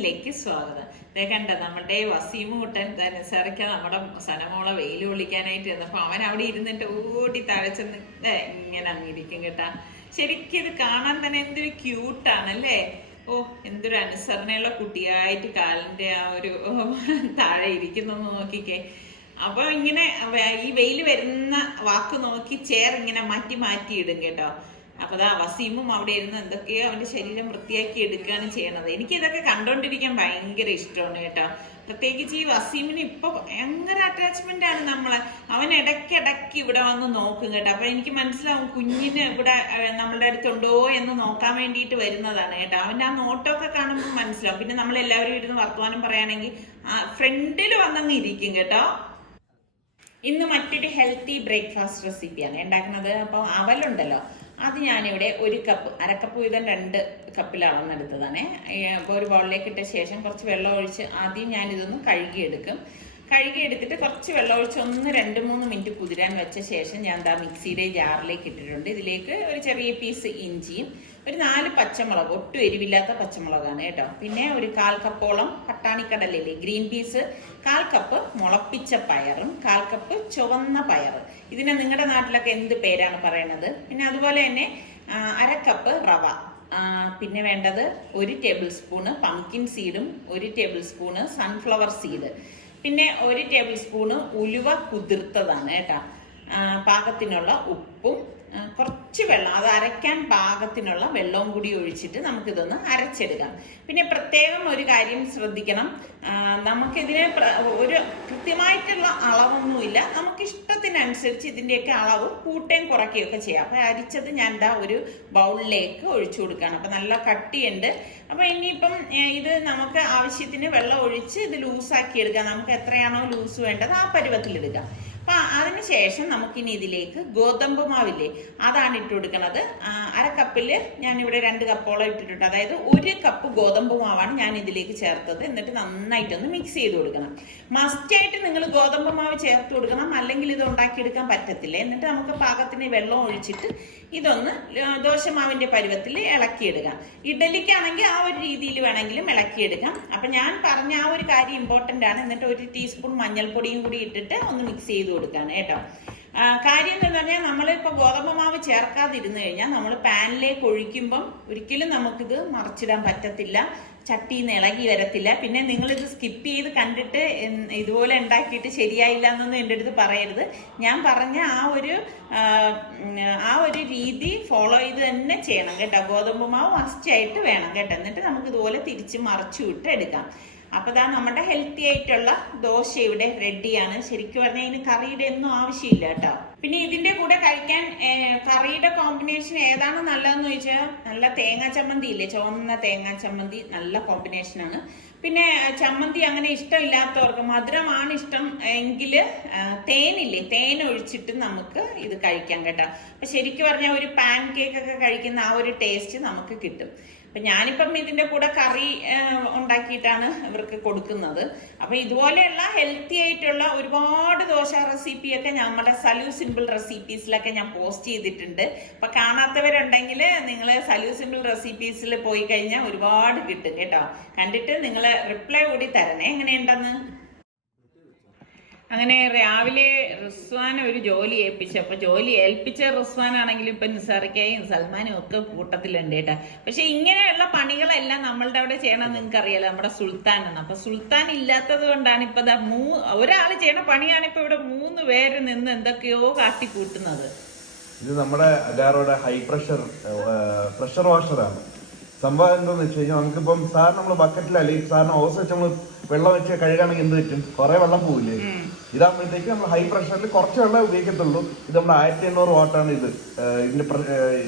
കിച്ചണിലേക്ക് സ്വാഗതം. ഇതേ കണ്ട നമ്മുടെ വസീമുട്ടൻ നിസാറിക്ക നമ്മുടെ സനമോളെ വെയിൽ ഒളിക്കാനായിട്ട് ഇരുന്നപ്പോ അവൻ അവിടെ ഇരുന്നിട്ട് ഓടി തഴച്ചെന്ന് ഇങ്ങനെ അങ്ങിരിക്കും കേട്ടാ. ശരിക്കും ഇത് കാണാൻ തന്നെ എന്തൊരു ക്യൂട്ടാണല്ലേ. ഓ, എന്തൊരു അനുസരണയുള്ള കുട്ടിയായിട്ട് കാലിന്റെ ആ ഒരു താഴെ ഇരിക്കുന്നൊന്ന് നോക്കിക്കേ. അപ്പൊ ഇങ്ങനെ ഈ വെയിൽ വരുന്ന വാക്ക് നോക്കി ചെയർ ഇങ്ങനെ മാറ്റി മാറ്റി ഇടും കേട്ടോ. അപ്പൊ ആ വസീമും അവിടെ ഇരുന്ന് എന്തൊക്കെയോ അവന്റെ ശരീരം വൃത്തിയാക്കി എടുക്കുകയാണ് ചെയ്യണത്. എനിക്ക് ഇതൊക്കെ കണ്ടോണ്ടിരിക്കാൻ ഭയങ്കര ഇഷ്ടമാണ് കേട്ടോ. പ്രത്യേകിച്ച് ഈ വസീമിന് ഇപ്പൊ ഭയങ്കര അറ്റാച്ച്മെന്റ് ആണ് നമ്മളെ. അവൻ ഇടയ്ക്കിടയ്ക്ക് ഇവിടെ വന്ന് നോക്കും കേട്ടോ. അപ്പൊ എനിക്ക് മനസ്സിലാവും കുഞ്ഞിന് ഇവിടെ നമ്മളുടെ അടുത്തുണ്ടോ എന്ന് നോക്കാൻ വേണ്ടിയിട്ട് വരുന്നതാണ് കേട്ടോ. അവന്റെ ആ നോട്ടമൊക്കെ കാണുമ്പോൾ മനസ്സിലാവും. പിന്നെ നമ്മൾ എല്ലാവരും ഇരുന്ന് വർത്തമാനം പറയുകയാണെങ്കിൽ ഫ്രണ്ടിൽ വന്നങ്ങ് ഇരിക്കും കേട്ടോ. ഇന്ന് മറ്റൊരു ഹെൽത്തി ബ്രേക്ക്ഫാസ്റ്റ് റെസിപ്പിയാണ് ഉണ്ടാക്കുന്നത്. അപ്പോൾ അവലുണ്ടല്ലോ, അത് ഞാനിവിടെ ഒരു കപ്പ്, അരക്കപ്പ് വീതം 2 കപ്പിൽ അളന്നെടുത്തതാണ്. അപ്പോൾ ഒരു ബൗളിലേക്ക് ഇട്ട ശേഷം കുറച്ച് വെള്ളം ഒഴിച്ച് ആദ്യം ഞാനിതൊന്ന് കഴുകിയെടുത്തിട്ട് കുറച്ച് വെള്ളം ഒഴിച്ച് 1-2-3 മിനിറ്റ് കുതിരാൻ വെച്ച ശേഷം ഞാൻ ദാ മിക്സിയുടെ ജാറിലേക്ക് ഇട്ടിട്ടുണ്ട്. ഇതിലേക്ക് ഒരു ചെറിയ പീസ് ഇഞ്ചിയും ഒരു 4 പച്ചമുളക്, ഒട്ടും എരിവില്ലാത്ത പച്ചമുളകാണ് കേട്ടോ. പിന്നെ ഒരു 1/4 കപ്പോളം പട്ടാണിക്കടലില്ലേ, ഗ്രീൻ പീസ്, 1/4 കപ്പ് മുളപ്പിച്ച പയറും 1/4 കപ്പ് ചുവന്ന പയർ. ഇതിനെ നിങ്ങളുടെ നാട്ടിലൊക്കെ എന്ത് പേരാണ് പറയണത്. പിന്നെ അതുപോലെ തന്നെ 1/2 കപ്പ് റവ. പിന്നെ വേണ്ടത് 1 ടേബിൾ സ്പൂണ് പംകിൻ സീഡും 1 ടേബിൾ സ്പൂണ് സൺഫ്ലവർ സീഡ്, പിന്നെ 1 ടേബിൾ സ്പൂണ് ഉലുവ കുതിർത്തതാണ് കേട്ടോ. പാകത്തിനുള്ള ഉപ്പും കുറച്ച് വെള്ളം, അത് അരയ്ക്കാൻ പാകത്തിനുള്ള വെള്ളവും കൂടി ഒഴിച്ചിട്ട് നമുക്കിതൊന്ന് അരച്ചെടുക്കാം. പിന്നെ പ്രത്യേകം ഒരു കാര്യം ശ്രദ്ധിക്കണം, നമുക്കിതിന് ഒരു കൃത്യമായിട്ടുള്ള അളവൊന്നുമില്ല. നമുക്ക് ഇഷ്ടത്തിനനുസരിച്ച് ഇതിൻ്റെയൊക്കെ അളവ് കൂട്ടുകയും കുറയ്ക്കുകയൊക്കെ ചെയ്യാം. അപ്പം അരിച്ചത് ഞാൻ ഇതാ ഒരു ബൗളിലേക്ക് ഒഴിച്ചു കൊടുക്കുകയാണ്. അപ്പം നല്ല കട്ടിയുണ്ട്. അപ്പം ഇനിയിപ്പം ഇത് നമുക്ക് ആവശ്യത്തിന് വെള്ളം ഒഴിച്ച് ഇത് ലൂസാക്കി എടുക്കാം. നമുക്ക് എത്രയാണോ ലൂസ് വേണ്ടത് ആ പരുവത്തിലെടുക്കാം. അപ്പൊ അതിനുശേഷം നമുക്കിനി ഇതിലേക്ക് ഗോതമ്പ് മാവില്ലേ, അതാണ് ഇട്ട് കൊടുക്കുന്നത്. 1/2 കപ്പില് ഞാനിവിടെ 2 കപ്പോളം ഇട്ടിട്ടുണ്ട്. അതായത് 1 കപ്പ് ഗോതമ്പ് മാവാണ് ഞാൻ ഇതിലേക്ക് ചേർത്തത്. എന്നിട്ട് നന്നായിട്ടൊന്ന് മിക്സ് ചെയ്ത് കൊടുക്കണം. മസ്റ്റായിട്ട് നിങ്ങൾ ഗോതമ്പ് മാവ് ചേർത്ത് കൊടുക്കണം, അല്ലെങ്കിൽ ഇത് ഉണ്ടാക്കിയെടുക്കാൻ പറ്റത്തില്ല. എന്നിട്ട് നമുക്ക് പാകത്തിന് വെള്ളം ഒഴിച്ചിട്ട് ഇതൊന്ന് ദോശമാവിന്റെ പരുവത്തിൽ ഇളക്കിയെടുക്കാം. ഇഡലിക്കാണെങ്കിൽ ആ ഒരു രീതിയിൽ വേണമെങ്കിലും ഇളക്കിയെടുക്കാം. അപ്പൊ ഞാൻ പറഞ്ഞ ആ ഒരു കാര്യം ഇമ്പോർട്ടന്റ് ആണ്. എന്നിട്ട് 1 ടീസ്പൂൺ മഞ്ഞൾപ്പൊടിയും കൂടി ഇട്ടിട്ട് ഒന്ന് മിക്സ് ചെയ്ത് കൊടുക്കാണ് കേട്ടോ. കാര്യം എന്ന് പറഞ്ഞാൽ നമ്മളിപ്പോൾ ഗോതമ്പ് മാവ് ചേർക്കാതിരുന്നു കഴിഞ്ഞാൽ നമ്മൾ പാനിലേക്ക് ഒഴിക്കുമ്പം ഒരിക്കലും നമുക്കിത് മറിച്ചിടാൻ പറ്റത്തില്ല, ചട്ടിയിൽ നിന്ന് ഇളകി വരത്തില്ല. പിന്നെ നിങ്ങളിത് സ്കിപ്പ് ചെയ്ത് കണ്ടിട്ട് ഇതുപോലെ ഉണ്ടാക്കിയിട്ട് ശരിയായില്ല എന്നൊന്നും എൻ്റെ അടുത്ത് പറയരുത്. ഞാൻ പറഞ്ഞ ആ ഒരു രീതി ഫോളോ ചെയ്ത് തന്നെ ചെയ്യണം കേട്ടോ. ഗോതമ്പ് മാവ് മസ്റ്റായിട്ട് വേണം കേട്ടോ. എന്നിട്ട് നമുക്ക് ഇതുപോലെ തിരിച്ച് മറിച്ചു വിട്ട് എടുക്കാം. അപ്പോൾ ഇതാ നമ്മുടെ ഹെൽത്തി ആയിട്ടുള്ള ദോശ ഇവിടെ റെഡിയാണ്. ശരിക്കും പറഞ്ഞാൽ ഇതിന് കറിയുടെ ഒന്നും ആവശ്യമില്ല കേട്ടോ. പിന്നെ ഇതിന്റെ കൂടെ കഴിക്കാൻ കറിയുടെ കോമ്പിനേഷൻ ഏതാണ് നല്ലതെന്ന് ചോദിച്ചാൽ നല്ല തേങ്ങാ ചമ്മന്തി ഇല്ലേ, ചുവന്ന തേങ്ങാ ചമ്മന്തി നല്ല കോമ്പിനേഷനാണ്. പിന്നെ ചമ്മന്തി അങ്ങനെ ഇഷ്ടമില്ലാത്തവർക്ക്, മധുരമാണ് ഇഷ്ടം എങ്കിൽ തേനില്ലേ, തേൻ ഒഴിച്ചിട്ട് നമുക്ക് ഇത് കഴിക്കാം കേട്ടോ. അപ്പൊ ശരിക്കും പറഞ്ഞാൽ ഒരു പാൻ കേക്ക് ഒക്കെ കഴിക്കുന്ന ആ ഒരു ടേസ്റ്റ് നമുക്ക് കിട്ടും. അപ്പൊ ഞാനിപ്പം ഇതിന്റെ കൂടെ കറി ഉണ്ടാക്കിയിട്ടാണ് ഇവർക്ക് കൊടുക്കുന്നത്. അപ്പൊ ഇതുപോലെയുള്ള ഹെൽത്തി ആയിട്ടുള്ള ഒരുപാട് ദോശ റെസിപ്പിയൊക്കെ നമ്മുടെ സലൂ സിമ്പിൾ റെസിപ്പീസിലൊക്കെ ഞാൻ പോസ്റ്റ് ചെയ്തിട്ടുണ്ട്. അപ്പൊ കാണാത്തവരുണ്ടെങ്കിൽ നിങ്ങൾ സലൂ സിമ്പിൾ റെസിപ്പീസിൽ പോയി കഴിഞ്ഞാൽ ഒരുപാട് കിട്ടും കേട്ടോ. കണ്ടിട്ട് നിങ്ങൾ റിപ്ലൈ കൂടി തരണേ എങ്ങനെയുണ്ടെന്ന്. അങ്ങനെ രാവിലെ റിസ്വാനെ ഒരു ജോലി ഏൽപ്പിച്ചപ്പോൾ ജോലി ഏൽപ്പിച്ച റിസ്വാനാണെങ്കിലും ഇപ്പൊ നിസാറിക്കയും സൽമാനും ഒക്കെ കൂട്ടത്തിലുണ്ട് കേട്ടാ. പക്ഷെ ഇങ്ങനെയുള്ള പണികളെല്ലാം നമ്മളുടെ അവിടെ ചെയ്യണം നിങ്ങൾക്ക് അറിയാലോ, നമ്മുടെ സുൽത്താനാണ്. അപ്പൊ സുൽത്താൻ ഇല്ലാത്തത് കൊണ്ടാണ് ഇപ്പൊ ഒരാൾ ചെയ്യണ പണിയാണ് ഇപ്പൊ ഇവിടെ 3 പേര് നിന്ന് എന്തൊക്കെയോ കാട്ടിക്കൂട്ടുന്നത്. ഇത് നമ്മുടെ എല്ലാവരുടെ ഹൈ പ്രഷർ വാഷറാണ്. സംഭവം എന്താന്ന് വെച്ച് കഴിഞ്ഞാൽ നമുക്കിപ്പം സാറിന് നമ്മൾ ബക്കറ്റിലല്ലേ, സാറിന് ഓസ് വെച്ച് നമ്മൾ വെള്ളം വെച്ച് കഴുകുകയാണെങ്കിൽ എന്ത് പറ്റും, കുറെ വെള്ളം പോവില്ലേ. ഇതാകുമ്പോഴത്തേക്ക് നമ്മൾ ഹൈ പ്രഷറിൽ കുറച്ച് വെള്ളം ഉപയോഗിക്കത്തുള്ളൂ. ഇത് നമ്മൾ 1800 വാട്ടാണ് ഇതിന്റെ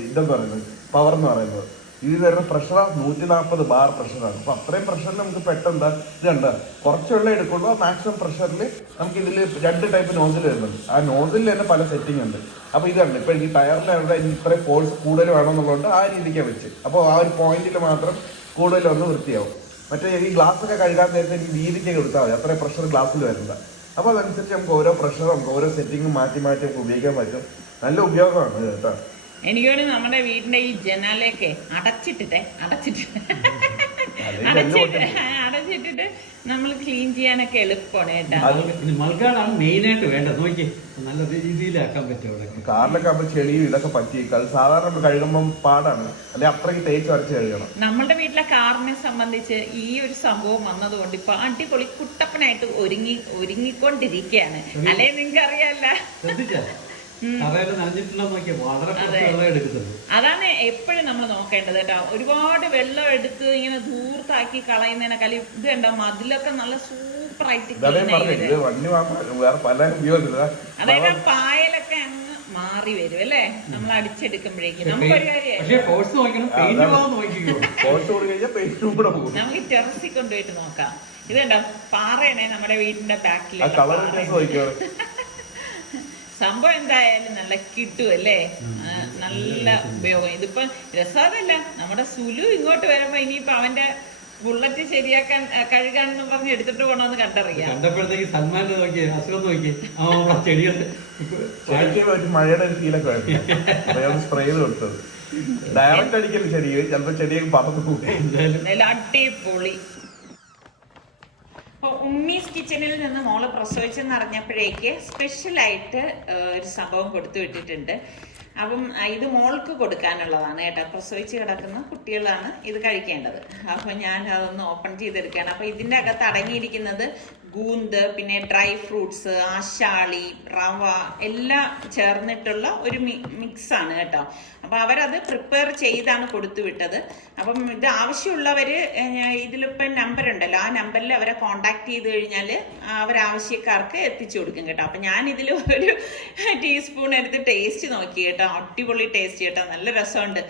ഇതെന്ന് പറയുന്നത്, പവർ എന്ന് പറയുന്നത്. ഇത് വരുന്ന പ്രഷർ 140 ബാർ പ്രഷറാണ്. അപ്പൊ അത്രയും പ്രഷറിൽ നമുക്ക് പെട്ടെന്ന് ഇതുണ്ട് കുറച്ച് വെള്ളം എടുക്കുള്ളൂ. മാക്സിമം പ്രഷറിൽ നമുക്ക് ഇതിൽ 2 ടൈപ്പ് നോസിൽ വരുന്നുണ്ട്. ആ നോസിൽ തന്നെ പല സെറ്റിംഗ് ഉണ്ട്. അപ്പൊ ഇതുണ്ട് ഇപ്പൊ ഈ ടയറിന്റെ അവിടെ ഇത്രയും ഫോഴ്സ് കൂടുതൽ വേണമെന്നുള്ളതുകൊണ്ട് ആ രീതിക്കാണ് വെച്ച്. അപ്പോൾ ആ ഒരു പോയിന്റിൽ മാത്രം കൂടുതൽ ഒന്ന് വൃത്തിയാവും. മറ്റേ ഈ ഗ്ലാസ് ഒക്കെ കഴുകാൻ നേരത്തെ ഈ വീതിക്കൊക്കെ എടുത്താൽ മതി, അത്രയും പ്രഷർ ഗ്ലാസ്സിൽ വരുന്നത്. അപ്പോൾ അതനുസരിച്ച് നമുക്ക് ഓരോ പ്രഷറും നമുക്ക് ഓരോ സെറ്റിങ്ങും മാറ്റി മാറ്റി നമുക്ക് ഉപയോഗിക്കാൻ പറ്റും. നല്ല ഉപയോഗമാണ് കേട്ടോ. എനിക്കോട് നമ്മുടെ വീടിന്റെ ഈ ജനാലയൊക്കെ അടച്ചിട്ടിട്ട് ഇട്ടിട്ട് നമ്മൾ ക്ലീൻ ചെയ്യാനൊക്കെ എളുപ്പമാണ് കേട്ടോ. മൾഗാടാണ് മെയിനായിട്ട് വേണ്ടത്. നോക്കി നല്ല രീതിയിലാക്കാൻ പറ്റും അവിടെ. കാറിലൊക്കെ ആകുമ്പോൾ ചെളിയും ഇതൊക്കെ പറ്റിയേക്കും. അത് സാധാരണ നമ്മൾ കഴുകുമ്പോൾ പാടാണ്, അല്ലെ അത്രയ്ക്ക് തേച്ച് വരച്ച് കഴുകണം. നമ്മളുടെ വീട്ടിലെ കാറിനെ സംബന്ധിച്ച് ഈ ഒരു സംഭവം വന്നതുകൊണ്ട് ഇപ്പൊ അടിപൊളി കുട്ടപ്പനായിട്ട് ഒരുങ്ങിക്കൊണ്ടിരിക്കുകയാണ്. അല്ലെ നിങ്ങൾക്ക് അറിയാല്ല, അതാണ് എപ്പോഴും നമ്മൾ നോക്കേണ്ടത് കേട്ടോ. ഒരുപാട് വെള്ളം എടുത്ത് ഇങ്ങനെ ധൂർത്താക്കി കളയുന്നതിനേക്കാൾ ഇത് കണ്ടോ, മതിലൊക്കെ നല്ല സൂപ്പറായിട്ട് അതായത് പായലൊക്കെ അങ്ങ് മാറി വരും അല്ലേ നമ്മൾ അടിച്ചെടുക്കുമ്പോഴേക്കും. നമുക്കൊരു നമുക്ക് ടെറസിൽ കൊണ്ടുപോയിട്ട് നോക്കാം. ഇത് കണ്ടോ, പാറയാണേ നമ്മുടെ വീടിന്റെ ബാക്കിൽ. സംഭവം എന്തായാലും നല്ല കിട്ടും അല്ലേ, നല്ല ഉപയോഗം. ഇതിപ്പം രസമല്ല, നമ്മുടെ സുലു ഇങ്ങോട്ട് വരുമ്പോ ഇനിയിപ്പൊ അവന്റെ ബുള്ളറ്റ് ശരിയാക്കാൻ കഴുകാണെന്ന് പറഞ്ഞ് എടുത്തിട്ട് പോകണമെന്ന് കണ്ടറിയാം. കണ്ടപ്പോഴത്തേക്ക് സൽമാന്റെ നോക്കിയേ, അസുഖം നോക്കിയേ, ചെടിയുണ്ട് മഴയുടെ ഒരു ഫീലൊക്കെ സ്പ്രേ ചെയ്ത് കൊടുത്തത്. ഡയറക്റ്റ് അടിക്കല് ചെടി, ചിലപ്പോ ചെടിയൊക്കെ പറന്നു പോകും. അടിപൊളി. അപ്പോൾ ഉമ്മീസ് കിച്ചണിൽ നിന്ന് മോള് പ്രസവിച്ചെന്ന് അറിഞ്ഞപ്പോഴേക്ക് സ്പെഷ്യലായിട്ട് ഒരു സംഭവം കൊടുത്തു വിട്ടിട്ടുണ്ട്. അപ്പം ഇത് മോൾക്ക് കൊടുക്കാനുള്ളതാണ് കേട്ടോ. പ്രസവിച്ച് കിടക്കുന്ന കുട്ടികളാണ് ഇത് കഴിക്കേണ്ടത്. അപ്പം ഞാൻ അതൊന്ന് ഓപ്പൺ ചെയ്തെടുക്കുകയാണ്. അപ്പം ഇതിൻ്റെ അകത്ത് അടങ്ങിയിരിക്കുന്നത് ഗൂന്ത്, പിന്നെ ഡ്രൈ ഫ്രൂട്ട്സ്, ആശാളി, റവ എല്ലാം ചേർന്നിട്ടുള്ള ഒരു മിക്സാണ് കേട്ടോ. അപ്പം അവരത് പ്രിപ്പയർ ചെയ്താണ് കൊടുത്തു വിട്ടത്. അപ്പം ഇത് ആവശ്യമുള്ളവർ ഇതിലിപ്പം നമ്പർ ഉണ്ടല്ലോ, ആ നമ്പറിൽ അവരെ കോണ്ടാക്ട് ചെയ്ത് കഴിഞ്ഞാൽ അവരാവശ്യക്കാർക്ക് എത്തിച്ചു കൊടുക്കും കേട്ടോ. അപ്പം ഞാൻ ഇതിൽ ഒരു ടീസ്പൂൺ എടുത്ത് ടേസ്റ്റ് നോക്കി കേട്ടോ. അടിപൊളി ടേസ്റ്റ് കേട്ടോ, നല്ല രസമുണ്ട്.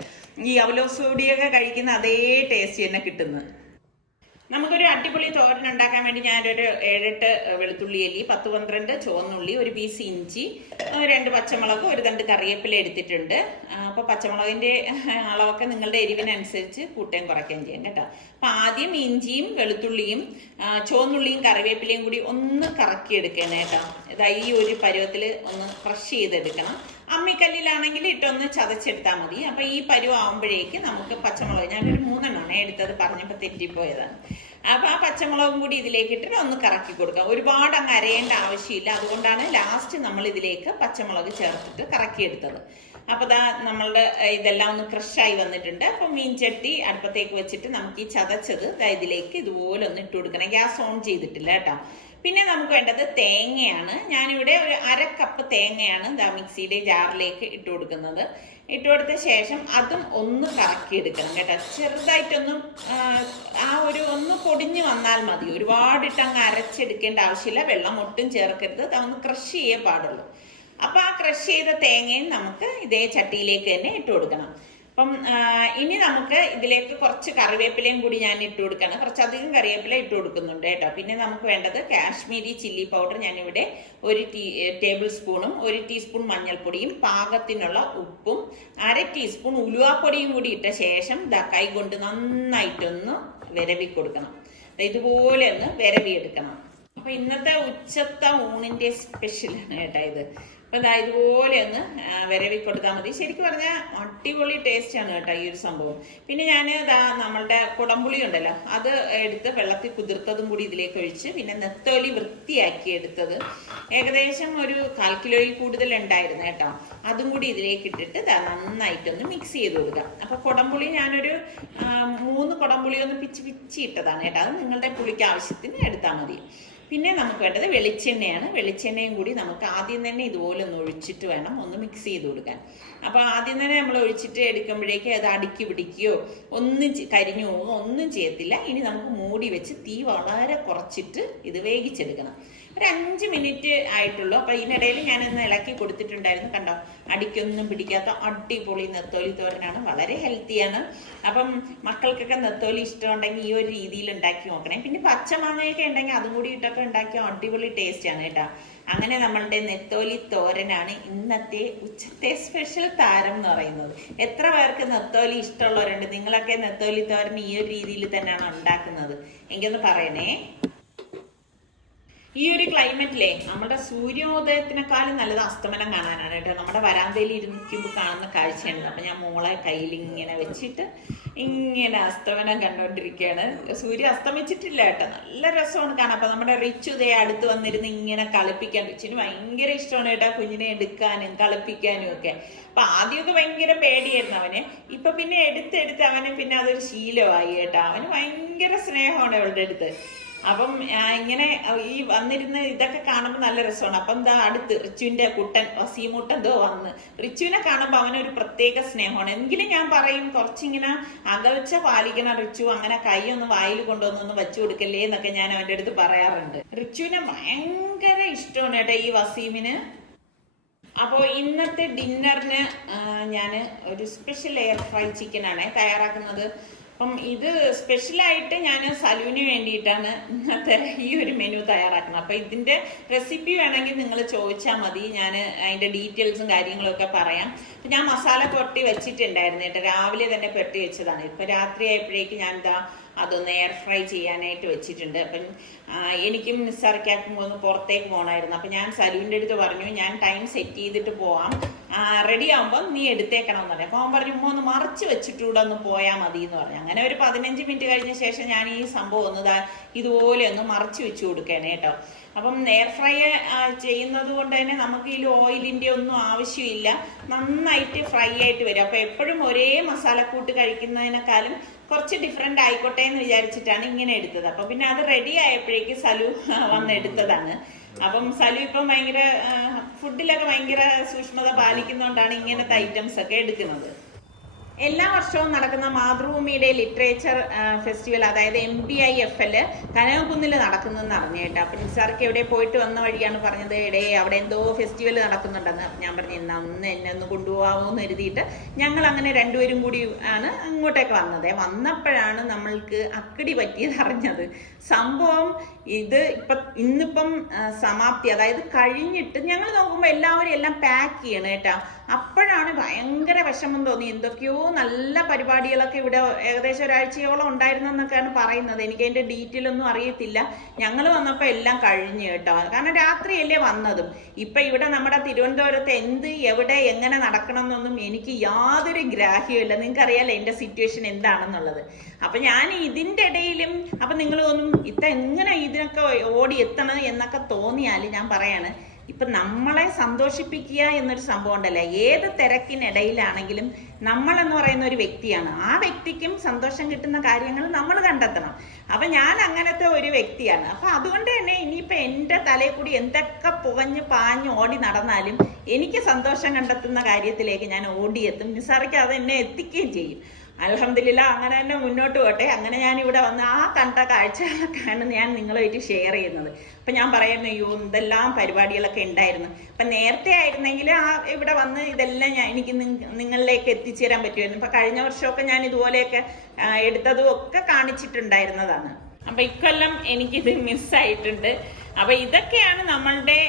ഈ അവലോസോടിയൊക്കെ കഴിക്കുന്ന അതേ ടേസ്റ്റ് തന്നെ കിട്ടുന്നത്. നമുക്കൊരു അടിപൊളി തോരൻ ഉണ്ടാക്കാൻ വേണ്ടി ഞാനൊരു 7-8 വെളുത്തുള്ളി അല്ലി, 10-12 ചുവന്നുള്ളി, ഒരു പീസ് ഇഞ്ചി, 2 പച്ചമുളക്, ഒരു തണ്ട് കറിവേപ്പില എടുത്തിട്ടുണ്ട്. അപ്പോൾ പച്ചമുളകിൻ്റെ അളവൊക്കെ നിങ്ങളുടെ എരിവിനനുസരിച്ച് കൂട്ടുകയും കുറയ്ക്കുകയും ചെയ്യാം കേട്ടോ. അപ്പം ആദ്യം ഇഞ്ചിയും വെളുത്തുള്ളിയും ചുവന്നുള്ളിയും കറിവേപ്പിലയും കൂടി ഒന്ന് കറക്കിയെടുക്കണം കേട്ടോ. ഇതാ ഈ ഒരു പരുവത്തിൽ ഒന്ന് ക്രഷ് ചെയ്തെടുക്കണം. അമ്മിക്കല്ലിലാണെങ്കിൽ ഇട്ടൊന്ന് ചതച്ചെടുത്താൽ മതി. അപ്പം ഈ പരുവാകുമ്പോഴേക്ക് നമുക്ക് പച്ചമുളക്, ഞാനൊരു 3 എണ്ണമാണ് എടുത്തത്, പറഞ്ഞപ്പോൾ തെറ്റിപ്പോയതാണ്. അപ്പം ആ പച്ചമുളകും കൂടി ഇതിലേക്ക് ഇട്ടിട്ട് ഒന്ന് കറക്കി കൊടുക്കാം. ഒരുപാട് അങ്ങ് അരയേണ്ട ആവശ്യമില്ല, അതുകൊണ്ടാണ് ലാസ്റ്റ് നമ്മൾ ഇതിലേക്ക് പച്ചമുളക് ചേർത്തിട്ട് കറക്കിയെടുത്തത്. അപ്പോൾ ദാ നമ്മളുടെ ഇതെല്ലാം ഒന്ന് ക്രഷായി വന്നിട്ടുണ്ട്. അപ്പം മീൻചട്ടി അടുപ്പത്തേക്ക് വെച്ചിട്ട് നമുക്ക് ഈ ചതച്ചത് ഇതിലേക്ക് ഇതുപോലെ ഒന്ന് ഇട്ട് കൊടുക്കണം. ഗ്യാസ് ഓൺ ചെയ്തിട്ടില്ല കേട്ടോ. പിന്നെ നമുക്ക് വേണ്ടത് തേങ്ങയാണ്. ഞാനിവിടെ ഒരു 1/2 കപ്പ് തേങ്ങയാണ് മിക്സിയുടെ ജാറിലേക്ക് ഇട്ട് കൊടുക്കുന്നത്. ഇട്ട് കൊടുത്ത ശേഷം അതും ഒന്ന് കറക്കിയെടുക്കണം കേട്ടോ. ചെറുതായിട്ടൊന്നും ഒന്ന് പൊടിഞ്ഞ് വന്നാൽ മതി. ഒരുപാടിട്ട് അങ്ങ് അരച്ചെടുക്കേണ്ട ആവശ്യമില്ല. വെള്ളം ഒട്ടും ചേർക്കരുത്, അതൊന്ന് ക്രഷ് ചെയ്യേ പാടുള്ളൂ. അപ്പം ആ ക്രഷ് ചെയ്ത തേങ്ങയും നമുക്ക് ഇതേ ചട്ടിയിലേക്ക് തന്നെ ഇട്ട് കൊടുക്കണം. അപ്പം ഇനി നമുക്ക് ഇതിലേക്ക് കുറച്ച് കറിവേപ്പിലയും കൂടി ഞാൻ ഇട്ട് കൊടുക്കണം. കുറച്ചധികം കറിവേപ്പില ഇട്ട് കൊടുക്കുന്നുണ്ട് കേട്ടോ. പിന്നെ നമുക്ക് വേണ്ടത് കാശ്മീരി ചില്ലി പൗഡർ. ഞാനിവിടെ 1 ടേബിൾ സ്പൂണും 1 ടീസ്പൂൺ മഞ്ഞൾപ്പൊടിയും പാകത്തിനുള്ള ഉപ്പും 1/2 ടീസ്പൂൺ ഉലുവാപ്പൊടിയും കൂടി ഇട്ട ശേഷം കൈ കൊണ്ട് നന്നായിട്ടൊന്ന് വിരവി കൊടുക്കണം. ഇതുപോലെ ഒന്ന് വിരവിയെടുക്കണം. അപ്പൊ ഇന്നത്തെ ഉച്ചത്തെ ഊണിന്റെ സ്പെഷ്യലാണ് കേട്ടോ ഇത്. അപ്പൊ ഇതുപോലെ ഒന്ന് വിരവി കൊടുത്താൽ മതി. ശരിക്കും പറഞ്ഞാൽ അടിപൊളി ടേസ്റ്റ് ആണ് കേട്ടോ ഈ ഒരു സംഭവം. പിന്നെ ഞാൻ നമ്മളുടെ കുടംപുളി ഉണ്ടല്ലോ, അത് എടുത്ത് വെള്ളത്തിൽ കുതിർത്തതും കൂടി ഇതിലേക്ക് ഒഴിച്ച്, പിന്നെ നെത്തോലി വൃത്തിയാക്കി എടുത്തത് ഏകദേശം ഒരു 1/4 കിലോയിൽ കൂടുതൽ ഉണ്ടായിരുന്നു കേട്ടോ. അതും കൂടി ഇതിലേക്ക് ഇട്ടിട്ട് നന്നായിട്ടൊന്ന് മിക്സ് ചെയ്ത് കൊടുക്കാം. അപ്പൊ കുടംപുളി ഞാനൊരു 3 കുടംപുളി ഒന്ന് പിച്ചി ഇട്ടതാണ് കേട്ടോ. അത് നിങ്ങളുടെ പുളിക്ക് ആവശ്യത്തിന് എടുത്താൽ മതി. പിന്നെ നമുക്ക് വേണ്ടത് വെളിച്ചെണ്ണയാണ്. വെളിച്ചെണ്ണയും കൂടി നമുക്ക് ആദ്യം തന്നെ ഇതുപോലെ ഒന്ന് ഒഴിച്ചിട്ട് വേണം ഒന്ന് മിക്സ് ചെയ്ത് കൊടുക്കാൻ. അപ്പോൾ ആദ്യം തന്നെ നമ്മൾ ഒഴിച്ചിട്ട് എടുക്കുമ്പോഴേക്ക് അത് അടുക്കി പിടിക്കുകയോ ഒന്നും കരിഞ്ഞു പോകുമോ ഒന്നും ചെയ്യത്തില്ല. ഇനി നമുക്ക് മൂടി വെച്ച് തീ വളരെ കുറച്ചിട്ട് ഇത് വേവിച്ചെടുക്കണം. ഒരു 5 മിനിറ്റ് ആയിട്ടുള്ളൂ. അപ്പോൾ ഇതിനിടയിൽ ഞാനൊന്ന് ഇളക്കി കൊടുത്തിട്ടുണ്ടായിരുന്നു. കണ്ടോ, അടിക്കൊന്നും പിടിക്കാത്ത അടിപൊളി നെത്തോലി തോരനാണ്. വളരെ ഹെൽത്തിയാണ്. അപ്പം മക്കൾക്കൊക്കെ നെത്തോലി ഇഷ്ടമുണ്ടെങ്കിൽ ഈ ഒരു രീതിയിൽ ഉണ്ടാക്കി നോക്കണേ. പിന്നെ പച്ചമാങ്ങയൊക്കെ ഉണ്ടെങ്കിൽ അതും കൂടി ഇട്ടൊക്കെ ഉണ്ടാക്കിയ അടിപൊളി ടേസ്റ്റാണ് കേട്ടോ. അങ്ങനെ നമ്മളുടെ നെത്തോലി തോരനാണ് ഇന്നത്തെ ഉച്ചത്തെ സ്പെഷ്യൽ താരം എന്ന് പറയുന്നത്. എത്ര പേർക്ക് നെത്തോലി ഇഷ്ടമുള്ളവരുണ്ട്? നിങ്ങളൊക്കെ നെത്തോലി തോരൻ ഈ ഒരു രീതിയിൽ തന്നെയാണ് ഉണ്ടാക്കുന്നത്? എനിക്കൊന്ന് പറയണേ. ഈ ഒരു ക്ലൈമറ്റിലെ നമ്മുടെ സൂര്യോദയത്തിനെക്കാളും നല്ലത് അസ്തമനം കാണാനാണ് കേട്ടോ. നമ്മുടെ വരാന്തയിൽ ഇരിക്കുമ്പോൾ കാണുന്ന കാഴ്ചയാണ്. അപ്പൊ ഞാൻ മോളെ കയ്യിൽ ഇങ്ങനെ വെച്ചിട്ട് ഇങ്ങനെ അസ്തമനം കണ്ടോണ്ടിരിക്കുകയാണ്. സൂര്യൻ അസ്തമിച്ചിട്ടില്ല കേട്ടോ, നല്ല രസമാണ് കാണാൻ. അപ്പൊ നമ്മുടെ റിച്ചുദയ അടുത്ത് വന്നിരുന്ന് ഇങ്ങനെ കളിപ്പിക്കാൻ. റിച്ചിന് ഭയങ്കര ഇഷ്ടമാണ് കേട്ടോ കുഞ്ഞിനെ എടുക്കാനും കളിപ്പിക്കാനും ഒക്കെ. അപ്പൊ ആദ്യമൊക്കെ ഭയങ്കര പേടിയായിരുന്നു അവന്. ഇപ്പൊ പിന്നെ എടുത്തെടുത്ത് അവന് പിന്നെ അതൊരു ശീലമായി കേട്ടോ. അവന് ഭയങ്കര സ്നേഹമാണ് അവളുടെ അടുത്ത്. അപ്പം ഇങ്ങനെ ഈ വന്നിരുന്ന് ഇതൊക്കെ കാണുമ്പോൾ നല്ല രസമാണ്. അപ്പം എന്താ അടുത്ത് റിച്ചുവിന്റെ കുട്ടൻ വസീമുട്ടൻ എന്തോ വന്ന് റിച്ചുവിനെ കാണുമ്പോൾ അവനൊരു പ്രത്യേക സ്നേഹമാണ്. എങ്കിലും ഞാൻ പറയും കുറച്ചിങ്ങനെ അകൽച്ച പാലിക്കണം റിച്ചു, അങ്ങനെ കൈ ഒന്ന് വായിൽ കൊണ്ടുവന്നൊന്ന് വെച്ചു കൊടുക്കല്ലേ എന്നൊക്കെ ഞാൻ അവന്റെ അടുത്ത് പറയാറുണ്ട്. റിച്ചുവിനെ ഭയങ്കര ഇഷ്ടമാണ് കേട്ടോ ഈ വസീമിന്. അപ്പോൾ ഇന്നത്തെ ഡിന്നറിന് ഞാൻ ഒരു സ്പെഷ്യൽ എയർ ഫ്രൈ ചിക്കനാണ് തയ്യാറാക്കുന്നത്. അപ്പം ഇത് സ്പെഷ്യലായിട്ട് ഞാൻ സലൂന് വേണ്ടിയിട്ടാണ് ഇന്നത്തെ ഈ ഒരു മെനു തയ്യാറാക്കുന്നത്. അപ്പം ഇതിൻ്റെ റെസിപ്പി വേണമെങ്കിൽ നിങ്ങൾ ചോദിച്ചാൽ മതി, ഞാൻ അതിൻ്റെ ഡീറ്റെയിൽസും കാര്യങ്ങളൊക്കെ പറയാം. ഞാൻ മസാല പുരട്ടി വെച്ചിട്ടുണ്ടായിരുന്നു കേട്ടോ, രാവിലെ തന്നെ പുരട്ടി വെച്ചതാണ്. ഇപ്പം രാത്രി ആയപ്പോഴേക്ക് ഞാൻ അതൊന്ന് എയർ ഫ്രൈ ചെയ്യാനായിട്ട് വെച്ചിട്ടുണ്ട്. അപ്പം എനിക്കും നിസ്സാർക്കാക്കും ഒന്ന് പുറത്തേക്ക് പോകണമായിരുന്നു. അപ്പം ഞാൻ സലൂണിൻ്റെ അടുത്ത് പറഞ്ഞു ഞാൻ ടൈം സെറ്റ് ചെയ്തിട്ട് പോവാം, റെഡി ആകുമ്പോൾ നീ എടുത്തേക്കണം എന്ന് പറഞ്ഞു. അപ്പോൾ അവൻ പറഞ്ഞു ഉമ്മ ഒന്ന് മറിച്ച് വെച്ചിട്ടൂടെ ഒന്ന് പോയാൽ മതി എന്ന് പറഞ്ഞു. അങ്ങനെ ഒരു 15 മിനിറ്റ് കഴിഞ്ഞ ശേഷം ഞാൻ ഈ സംഭവം ഒന്ന് ഇതുപോലെ ഒന്ന് മറിച്ച് വെച്ച് കൊടുക്കുകയാണ് കേട്ടോ. അപ്പം എയർ ഫ്രൈ ചെയ്യുന്നത് കൊണ്ട് തന്നെ നമുക്ക് ഇതിൽ ഓയിലിൻ്റെ ഒന്നും ആവശ്യമില്ല, നന്നായിട്ട് ഫ്രൈ ആയിട്ട് വരും. അപ്പം എപ്പോഴും ഒരേ മസാലക്കൂട്ട് കഴിക്കുന്നതിനേക്കാളും കുറച്ച് ഡിഫറെൻ്റ് ആയിക്കോട്ടെ എന്ന് വിചാരിച്ചിട്ടാണ് ഇങ്ങനെ എടുത്തത്. അപ്പം പിന്നെ അത് റെഡി ആയപ്പോഴേക്ക് സലു വന്നെടുത്തതാണ്. അപ്പം സലു ഇപ്പം ഭയങ്കര ഫുഡിലൊക്കെ ഭയങ്കര സൂക്ഷ്മത പാലിക്കുന്നതുകൊണ്ടാണ് ഇങ്ങനത്തെ ഐറ്റംസ് ഒക്കെ എടുക്കുന്നത്. എല്ലാ വർഷവും നടക്കുന്ന മാതൃഭൂമിയുടെ ലിറ്ററേച്ചർ ഫെസ്റ്റിവൽ, അതായത് MPIFL കനകക്കുന്നിൽ നടക്കുന്നതെന്ന് അറിഞ്ഞു കേട്ടോ. അപ്പം നിസാർക്ക് എവിടെ പോയിട്ട് വന്ന വഴിയാണ് പറഞ്ഞത് അവിടെ എന്തോ ഫെസ്റ്റിവൽ നടക്കുന്നുണ്ടെന്ന്. ഞാൻ പറഞ്ഞു അന്ന് എന്നെ ഒന്ന് കൊണ്ടുപോകാമോ എന്ന് കരുതിയിട്ട് ഞങ്ങൾ അങ്ങനെ രണ്ടുപേരും കൂടി ആണ് അങ്ങോട്ടേക്ക് വന്നത്. വന്നപ്പോഴാണ് നമ്മൾക്ക് അക്കടി പറ്റിയത് അറിഞ്ഞത്. സംഭവം ഇത് ഇന്നിപ്പം സമാപ്തി, അതായത് കഴിഞ്ഞിട്ട് ഞങ്ങൾ നോക്കുമ്പോൾ എല്ലാവരും എല്ലാം പാക്ക് ചെയ്യണം കേട്ടോ. അപ്പോഴാണ് ഭയങ്കര വിഷമം തോന്നി. എന്തൊക്കെയോ നല്ല പരിപാടികളൊക്കെ ഇവിടെ ഏകദേശം ഒരാഴ്ചയോളം ഉണ്ടായിരുന്നെന്നൊക്കെയാണ് പറയുന്നത്. എനിക്ക് അതിന്റെ ഡീറ്റെയിൽ ഒന്നും അറിയത്തില്ല. ഞങ്ങൾ വന്നപ്പോൾ എല്ലാം കഴിഞ്ഞു കേട്ടോ, കാരണം രാത്രിയല്ലേ വന്നതും. ഇപ്പൊ ഇവിടെ നമ്മുടെ തിരുവനന്തപുരത്ത് എന്ത് എവിടെ എങ്ങനെ നടക്കണം എന്നൊന്നും എനിക്ക് യാതൊരു ഗ്രാഹ്യമില്ല. നിങ്ങൾക്ക് അറിയാലോ എന്റെ സിറ്റുവേഷൻ എന്താണെന്നുള്ളത്. അപ്പൊ ഞാൻ ഇതിന്റെ ഇടയിലും അപ്പൊ നിങ്ങൾ തോന്നും എങ്ങനെ ഇതിനൊക്കെ ഓടി എത്തണം എന്നൊക്കെ തോന്നിയാൽ ഞാൻ പറയാണ്, ഇപ്പൊ നമ്മളെ സന്തോഷിപ്പിക്കുക എന്നൊരു സംഭവം ഉണ്ടല്ലോ, ഏത് തിരക്കിനിടയിലാണെങ്കിലും നമ്മൾ എന്ന് പറയുന്ന ഒരു വ്യക്തിയാണ്. ആ വ്യക്തിക്കും സന്തോഷം കിട്ടുന്ന കാര്യങ്ങൾ നമ്മൾ കണ്ടെത്തണം. അപ്പൊ ഞാൻ അങ്ങനത്തെ ഒരു വ്യക്തിയാണ്. അപ്പൊ അതുകൊണ്ട് തന്നെ ഇനിയിപ്പൊ എന്റെ തലയിൽ കൂടി എന്തൊക്കെ പുകഞ്ഞ് പാഞ്ഞ് ഓടി നടന്നാലും എനിക്ക് സന്തോഷം കണ്ടെത്തുന്ന കാര്യത്തിലേക്ക് ഞാൻ ഓടിയെത്തും. നിസാർക്ക് അത് എന്നെ എത്തിക്കുകയും ചെയ്യും. അൽഹംദുലില്ലാ, അങ്ങനെ തന്നെ മുന്നോട്ട് പോട്ടെ. അങ്ങനെ ഞാൻ ഇവിടെ വന്ന് ആ കണ്ട കാഴ്ചകളൊക്കെയാണ് ഞാൻ നിങ്ങളുമായിട്ട് ഷെയർ ചെയ്യുന്നത്. അപ്പൊ ഞാൻ പറയുന്നു അയ്യോ എന്തെല്ലാം പരിപാടികളൊക്കെ ഉണ്ടായിരുന്നു. അപ്പൊ നേരത്തെ ആയിരുന്നെങ്കിൽ ഇവിടെ വന്ന് ഇതെല്ലാം എനിക്ക് നിങ്ങളിലേക്ക് എത്തിച്ചേരാൻ പറ്റുമായിരുന്നു. ഇപ്പൊ കഴിഞ്ഞ വർഷമൊക്കെ ഞാൻ ഇതുപോലെയൊക്കെ എടുത്തതും ഒക്കെ കാണിച്ചിട്ടുണ്ടായിരുന്നതാണ്. അപ്പൊ ഇക്കൊല്ലം എനിക്കിത് മിസ്സായിട്ടുണ്ട്. അപ്പൊ ഇതൊക്കെയാണ് നമ്മളുടെ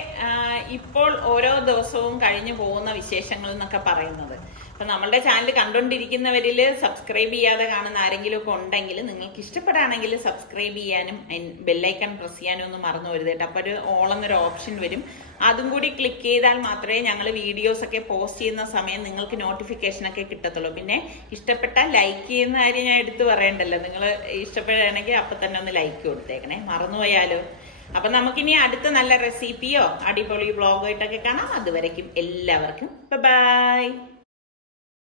ഇപ്പോൾ ഓരോ ദിവസവും കഴിഞ്ഞു പോകുന്ന വിശേഷങ്ങൾ എന്നൊക്കെ പറയുന്നത്. അപ്പൊ നമ്മളുടെ ചാനൽ കണ്ടുകൊണ്ടിരിക്കുന്നവരിൽ സബ്സ്ക്രൈബ് ചെയ്യാതെ കാണുന്ന ആരെങ്കിലും ഒക്കെ ഉണ്ടെങ്കിൽ നിങ്ങൾക്ക് ഇഷ്ടപ്പെടുകയാണെങ്കിൽ സബ്സ്ക്രൈബ് ചെയ്യാനും ബെല്ലൈക്കൺ പ്രസ് ചെയ്യാനും ഒന്നും മറന്നു വരുത് കേട്ടോ. അപ്പോൾ ഒരു ഓൾ എന്നൊരു ഓപ്ഷൻ വരും, അതും കൂടി ക്ലിക്ക് ചെയ്താൽ മാത്രമേ ഞങ്ങൾ വീഡിയോസ് ഒക്കെ പോസ്റ്റ് ചെയ്യുന്ന സമയം നിങ്ങൾക്ക് നോട്ടിഫിക്കേഷൻ ഒക്കെ കിട്ടത്തുള്ളൂ. പിന്നെ ഇഷ്ടപ്പെട്ടാൽ ലൈക്ക് ചെയ്യുന്ന കാര്യം ഞാൻ എടുത്തു പറയണ്ടല്ലോ, നിങ്ങൾ ഇഷ്ടപ്പെടുകയാണെങ്കിൽ അപ്പം തന്നെ ഒന്ന് ലൈക്ക് കൊടുത്തേക്കണേ, മറന്നുപോയാലോ. അപ്പൊ നമുക്കിനി അടുത്ത നല്ല റെസിപ്പിയോ അടിപൊളി വ്ളോഗായിട്ടൊക്കെ കാണാം. അതുവരയ്ക്കും എല്ലാവർക്കും ബൈ.